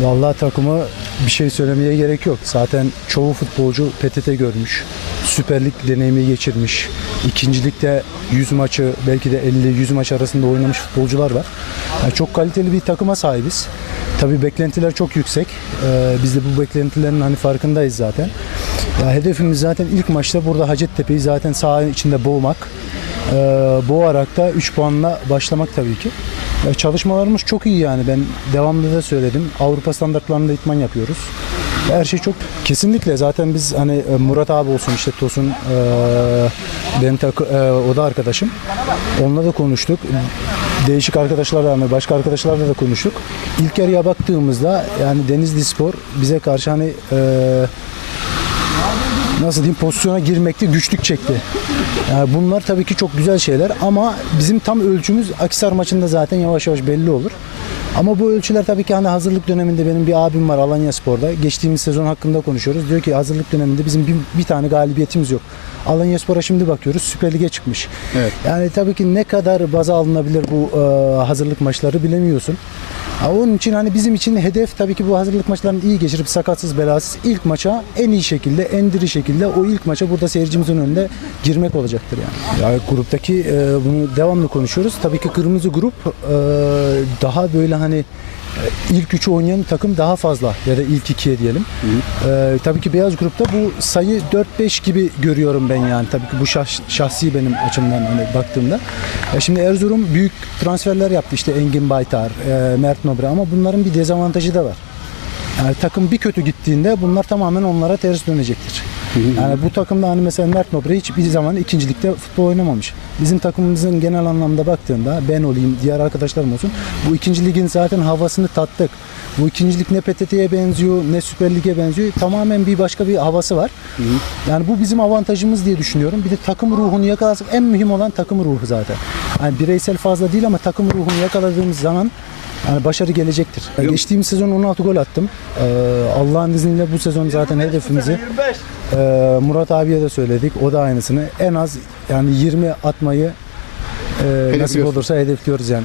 Vallahi takımı bir şey söylemeye gerek yok. Zaten çoğu futbolcu PTT görmüş. Süper Lig deneyimi geçirmiş. İkincilikte 100 maçı belki de 50-100 maç arasında oynamış futbolcular var. Yani çok kaliteli bir takıma sahibiz. Tabii beklentiler çok yüksek. Ee, biz de bu beklentilerin hani farkındayız zaten. Ya hedefimiz zaten ilk maçta burada Hacettepe'yi zaten saha içinde boğmak. Ee, boğarak da 3 puanla başlamak tabii ki. Çalışmalarımız çok iyi yani ben devamlı da söyledim. Avrupa standartlarında itman yapıyoruz. Her şey çok kesinlikle zaten biz hani e, Murat abi olsun işte Tosun e, benim takı, e, o da arkadaşım. Onunla da konuştuk. Değişik arkadaşlarla hani başka arkadaşlarla da konuştuk. İlk yarıya baktığımızda yani Denizli Spor bize karşı hani nasıl diyeyim pozisyona girmekte güçlük çekti. Yani bunlar tabii ki çok güzel şeyler ama bizim tam ölçümüz Akisar maçında zaten yavaş yavaş belli olur. Ama bu ölçüler tabii ki hani hazırlık döneminde benim bir abim var Alanya Spor'da. Geçtiğimiz sezon hakkında konuşuyoruz. Diyor ki hazırlık döneminde bizim bir, bir tane galibiyetimiz yok. Alanya Spor'a şimdi bakıyoruz Süper Lig'e çıkmış. Evet. Yani tabii ki ne kadar baza alınabilir bu e, hazırlık maçları bilemiyorsun. Onun için hani bizim için hedef tabii ki bu hazırlık maçlarını iyi geçirip sakatsız belasız ilk maça en iyi şekilde, en diri şekilde o ilk maça burada seyircimizin önünde girmek olacaktır yani. Ya gruptaki e, bunu devamlı konuşuyoruz. Tabii ki kırmızı grup e, daha böyle hani ilk üçü oynayan takım daha fazla ya da ilk ikiye diyelim. E, tabii ki beyaz grupta bu sayı 4-5 gibi görüyorum ben yani. Tabii ki bu şahs- şahsi benim açımdan hani baktığımda. Ya şimdi Erzurum büyük transferler yaptı işte Engin Baytar, e, Mert Nobre ama bunların bir dezavantajı da var. Yani takım bir kötü gittiğinde bunlar tamamen onlara ters dönecektir. Yani bu takımda hani mesela Mert Nobre hiçbir zaman ikincilikte futbol oynamamış. Bizim takımımızın genel anlamda baktığında ben olayım, diğer arkadaşlarım olsun. Bu ikinci ligin zaten havasını tattık. Bu ikincilik ne PTT'ye benziyor ne Süper Lig'e benziyor. Tamamen bir başka bir havası var. Yani bu bizim avantajımız diye düşünüyorum. Bir de takım ruhunu yakalarsak en mühim olan takım ruhu zaten. Yani bireysel fazla değil ama takım ruhunu yakaladığımız zaman yani başarı gelecektir. Yani geçtiğimiz sezon 16 gol attım. Ee, Allah'ın izniyle bu sezon zaten hedefimizi e, Murat abiye de söyledik. O da aynısını. En az yani 20 atmayı e, nasip olursa hedefliyoruz yani.